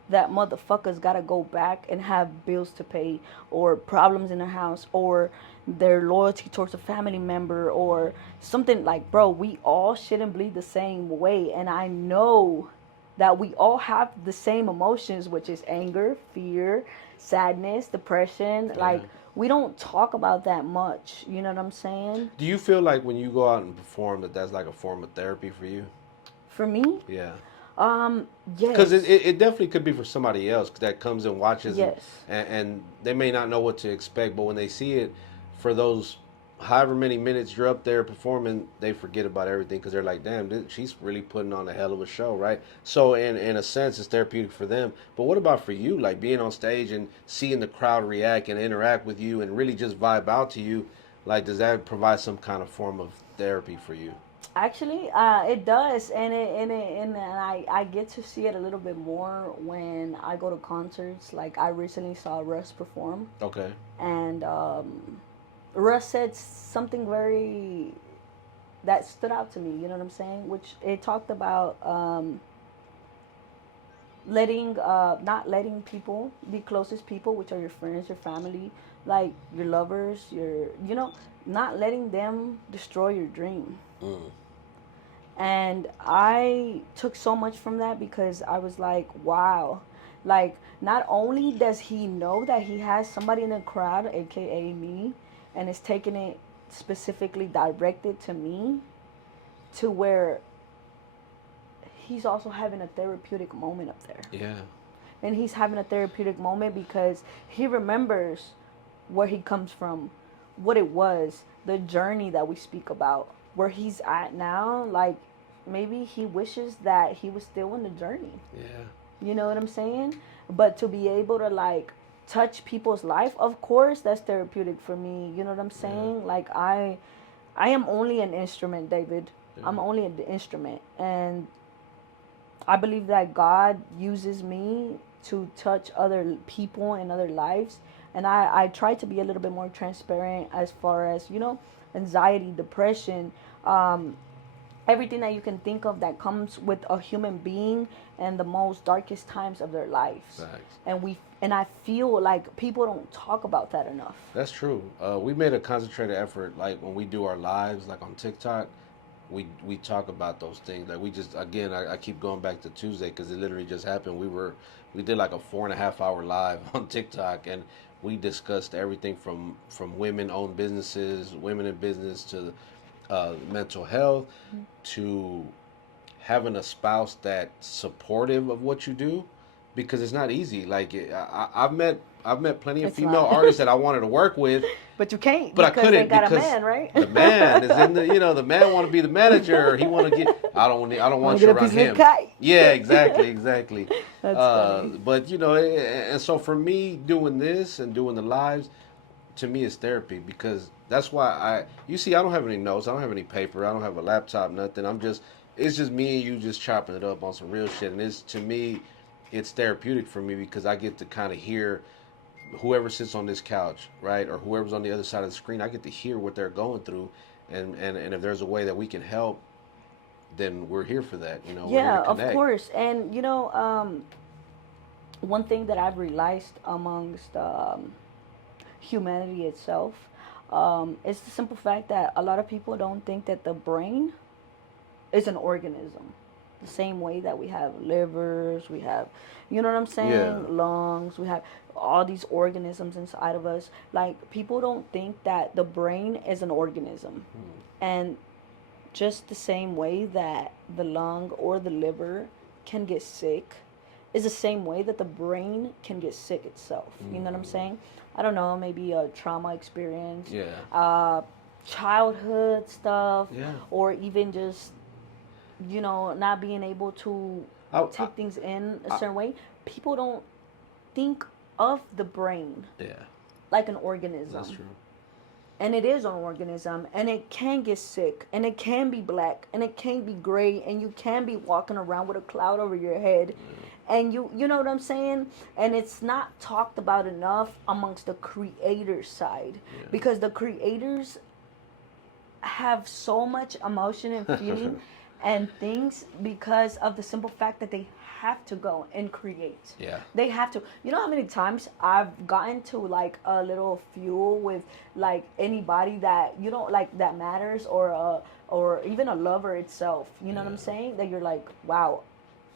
that motherfuckers gotta go back and have bills to pay, or problems in their house, or their loyalty towards a family member, or something. Like, bro, we all shouldn't bleed the same way. And I know that we all have the same emotions, which is anger, fear, sadness, depression. yeah. Like, we don't talk about that much. You know what I'm saying? Do you feel like when you go out and perform that's like a form of therapy for you? For me, Yeah. Because yes, it definitely could be for somebody else that comes and watches, and, yes. and and they may not know what to expect, but when they see it for those however many minutes you're up there performing, they forget about everything, because they're like, damn, she's really putting on a hell of a show, right? So in a sense, it's therapeutic for them. But what about for you, like being on stage and seeing the crowd react and interact with you and really just vibe out to you? Like, does that provide some kind of form of therapy for you? Actually, it does, and I get to see it a little bit more when I go to concerts. Like, I recently saw Russ perform, Okay. and Russ said something very that stood out to me. You know what I'm saying? Which it talked about not letting people, the closest people, which are your friends, your family, like your lovers, not letting them destroy your dream. Mm. And I took so much from that, because I was like, wow. Like, not only does he know that he has somebody in the crowd, aka me, and is taking it specifically directed to me, to where he's also having a therapeutic moment up there. Yeah. And he's having a therapeutic moment because he remembers where he comes from, what it was, the journey that we speak about, where he's at now. Like, maybe he wishes that he was still in the journey. Yeah. You know what I'm saying? But to be able to like touch people's life, of course, that's therapeutic for me. You know what I'm saying? Like, I am only an instrument, David. Yeah. I'm only an instrument, and I believe that God uses me to touch other people and other lives. And I try to be a little bit more transparent as far as, anxiety, depression, everything that you can think of that comes with a human being and the most darkest times of their lives. Facts. And I feel like people don't talk about that enough. That's true. We made a concentrated effort, like when we do our lives, like on TikTok. we talk about those things. Like we just again, I keep going back to Tuesday because it literally just happened. We did like a 4.5 hour live on TikTok, and we discussed everything from women owned businesses, women in business, to mental health, to having a spouse that's supportive of what you do, because it's not easy. Like I've met plenty of It's female not. artists that I wanted to work with, But you can't but I because they couldn't got a because man, right? the man is in the the man want to be the manager. Or he want to get. I don't Want want to you get a around piece of the him. kite. Yeah, exactly. That's funny. But and so for me doing this and doing the lives, to me is therapy, because that's why you see, I don't have any notes, I don't have any paper, I don't have a laptop, nothing. It's just me and you just chopping it up on some real shit, and it's to me, it's therapeutic for me because I get to kind of hear whoever sits on this couch, right, or whoever's on the other side of the screen. I get to hear what they're going through, and if there's a way that we can help, then we're here for that. We're here to Yeah, of connect. course. And one thing that I've realized amongst humanity itself is the simple fact that a lot of people don't think that the brain is an organism. The same way that we have livers, we have, you know what I'm Yeah. saying, lungs, we have all these organisms inside of us. Like, people don't think that the brain is an organism. And just the same way that the lung or the liver can get sick is the same way that the brain can get sick itself. You know what I'm saying? I don't know, maybe a trauma experience, Yeah. uh, childhood stuff, Yeah. or even just not being able to I, I, take things in a I, certain way. People don't think of the brain yeah. like an That's organism. true. And it is an organism, and it can get sick, and it can be black, and it can be gray, and you can be walking around with a cloud over your head. And you know what I'm saying? And it's not talked about enough amongst the creator side, Yeah. because the creators have so much emotion and feeling and things because of the simple fact that they have to go and create. Yeah. They have to. You know how many times I've gotten to like a little fuel with like anybody that like that matters, or even a lover itself. You know what I'm saying? That you're like, wow,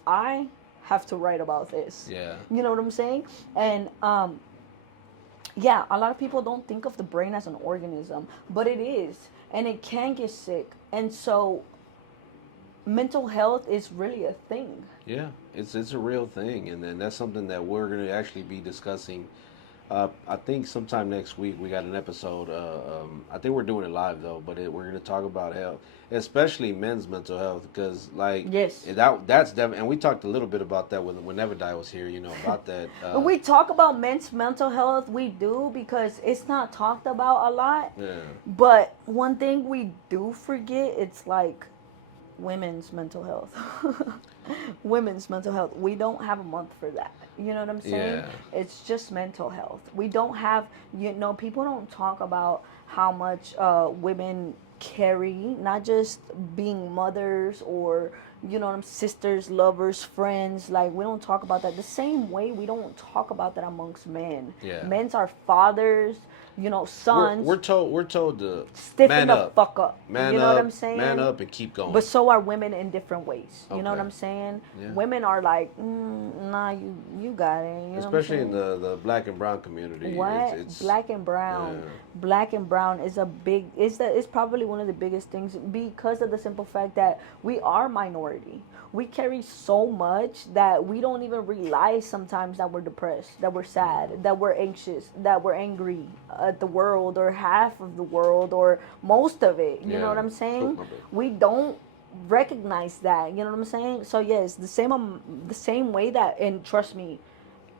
I have to write about this. Yeah. You know what I'm saying? And yeah, a lot of people don't think of the brain as an organism, but it is, and it can get sick. And so mental health is really a thing. Yeah, it's a real thing, and then that's something that we're going to actually be discussing. I think sometime next week we got an episode. I think we're doing it live though, but we're going to talk about health, especially men's mental health, because like Yes. that's definitely. And we talked a little bit about that when Neverdie was here. About that. When we talk about men's mental health, we do, because it's not talked about a lot. Yeah. But one thing we do forget, it's like women's mental health. Women's mental health. We don't have a month for that. You know what I'm saying? Yeah. It's just mental health. We don't have, people don't talk about how much women carry, not just being mothers or, sisters, lovers, friends. Like, we don't talk about that. The same way we don't talk about that amongst men. Yeah. Men's are fathers, sons. We're told to Stiffen man the up, fuck up. man You know up, what I'm saying? man up, and keep going. But so are women in different ways. You know what Okay. I'm saying? Yeah. Women are like, nah, you got it. You know Especially in what I'm saying? the black and brown community. What? It's Black and brown. Yeah. Black and brown is it's probably one of the biggest things, because of the simple fact that we are minority. We carry so much that we don't even realize sometimes that we're depressed, that we're sad, that we're anxious, that we're angry at the world, or half of the world, or most of it. You know what I'm saying? We don't recognize that. You know what I'm saying? So yes, the same way that, and trust me,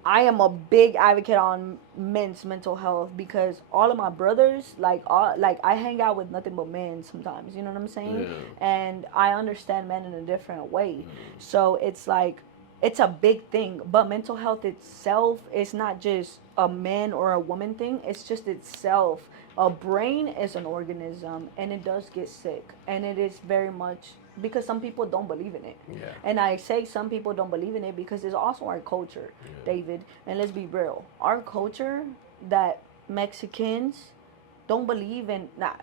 I am a big advocate on men's mental health, because all of my brothers, like I hang out with nothing but men sometimes. You know what I'm saying? Yeah. And I understand men in a different way. So it's like, it's a big thing. But mental health itself is not just a man or a woman thing. It's just itself. A brain is an organism, and it does get sick, and it is very much because some people don't believe in it. Yeah. And I say some people don't believe in it because it's also our culture, David. And let's be real, our culture, that Mexicans don't believe in. Nah,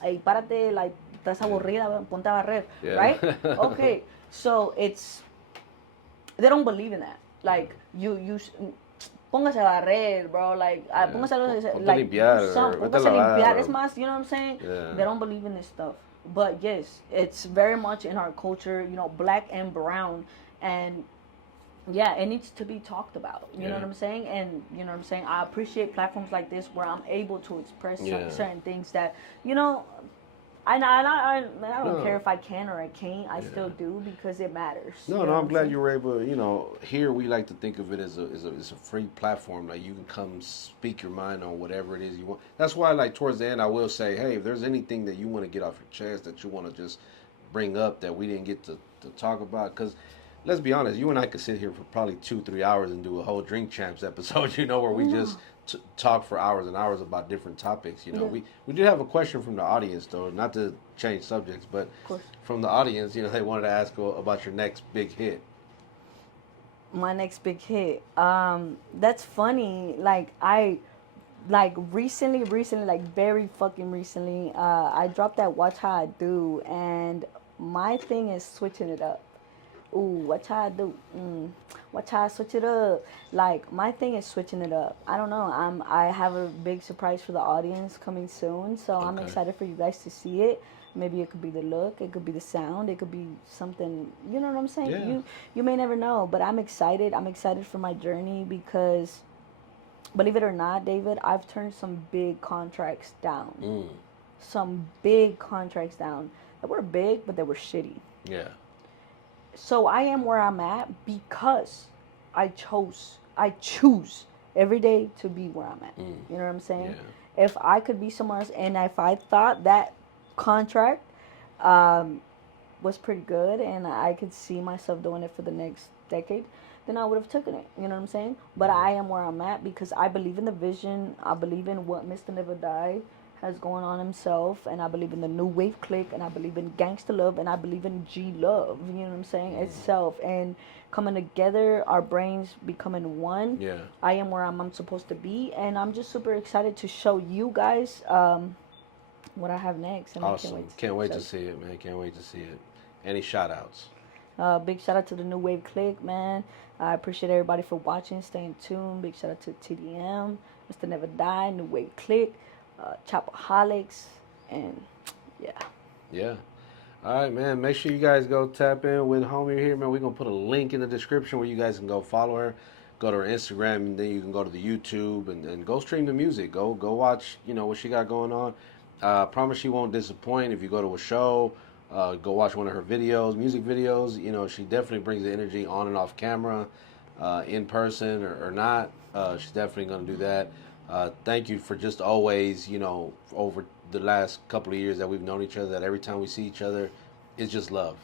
hey, párate, like, estás aburrida, ponte a barrer, Yeah. right? Okay, so they don't believe in that. Like, póngase a barrer, bro. Like, póngase a, Ponte a like, do limpiar, some, or vete a póngase a lavar, limpiar. Es or, más, you know what I'm saying? yeah. They don't believe in this stuff. But yes, it's very much in our culture, you know, black and brown. And yeah, it needs to be talked about. You know what I'm saying? And you know what I'm saying? I appreciate platforms like this where I'm able to express certain things that, you know, I don't care if I can or I can't. I still do because it matters. No, no, I'm glad you were able. You know, here we like to think of it as a free platform. Like, you can come speak your mind on whatever it is you want. That's why, like, towards the end, I will say, hey, if there's anything that you want to get off your chest, that you want to just bring up that we didn't get to talk about, because let's be honest, you and I could sit here for probably 2-3 hours and do a whole Drink Champs episode, you know, where we just talk for hours and hours about different topics. You know, we did have a question from the audience, though, not to change subjects, but from the audience, you know, they wanted to ask about your next big hit. My next big hit. That's funny. Like recently, like very fucking recently, I dropped that Watch How I Do, and my thing is switching it up. Ooh, watch how I do. Watch how I switch it up. Like, my thing is switching it up. I don't know. I have a big surprise for the audience coming soon, so I'm excited for you guys to see it. Maybe it could be the look, it could be the sound, it could be something. You know what I'm saying? Yeah. You may never know, but I'm excited. I'm excited for my journey because, believe it or not, David, I've turned some big contracts down. Some big contracts down that were big, but they were shitty. Yeah. So I am where I'm at because I choose every day to be where I'm at. You know what I'm saying? Yeah. If I could be somewhere else, and if I thought that contract was pretty good and I could see myself doing it for the next decade, then I would have taken it. You know what I'm saying? But I am where I'm at because I believe in the vision. I believe in what Mr. Never Die has going on himself, and I believe in the New Wave Clique, and I believe in Gangsta Love, and I believe in Gee Love, you know what I'm saying, itself, and coming together, our brains becoming one. Yeah. I am where I'm supposed to be, and I'm just super excited to show you guys what I have next. And awesome. Can't wait to see it, man. Can't wait to see it. Any shout outs? Big shout out to the New Wave Clique, man. I appreciate everybody for watching, staying tuned. Big shout out to TDM, Mr. Never Die, New Wave Clique, Chopaholics, and yeah. All right, man. Make sure you guys go tap in with homie here, man. We're gonna put a link in the description where you guys can go follow her, go to her Instagram, and then you can go to the YouTube and go stream the music. Go watch, you know, what she got going on. I promise she won't disappoint. If you go to a show, go watch one of her videos, music videos. You know, she definitely brings the energy on and off camera, in person or not. She's definitely gonna do that. Thank you for just always, you know, over the last couple of years that we've known each other, that every time we see each other, it's just love,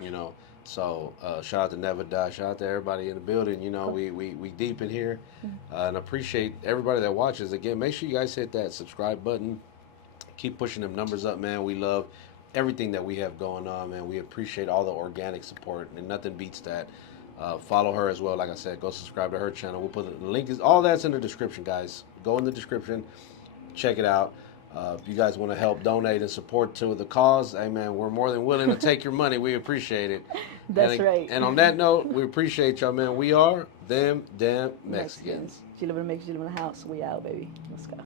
you know. So shout out to Never Die, shout out to everybody in the building. You know, we deep in here, and appreciate everybody that watches. Again, make sure you guys hit that subscribe button. Keep pushing them numbers up, man. We love everything that we have going on, man. We appreciate all the organic support, and nothing beats that. Follow her as well. Like I said, go subscribe to her channel. We'll put the link. All that's in the description, guys. Go in the description, check it out. If you guys want to help donate and support to the cause, hey, man, we're more than willing to take your money. We appreciate it. That's right. And on that note, we appreciate y'all, man. We are them damn Mexicans. She live in the house. We out, baby. Let's go.